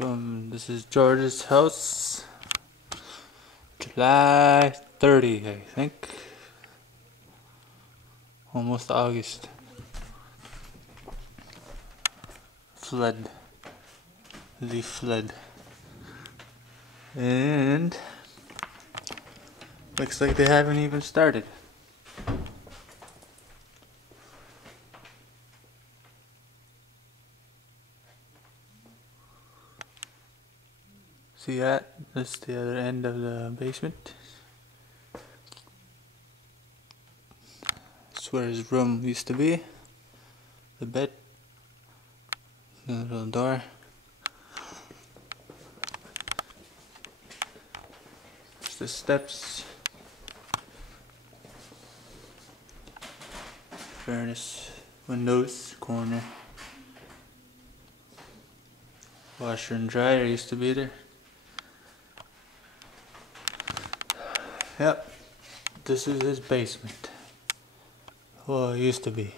This is George's house. July 30, I think. Almost August. Flood. The flood. And looks like they haven't even started. See that? That's the other end of the basement. That's where his room used to be. The bed. The little door. There's the steps. Furnace. Windows. Corner. Washer and dryer used to be there. Yep, this is his basement. Well, it used to be.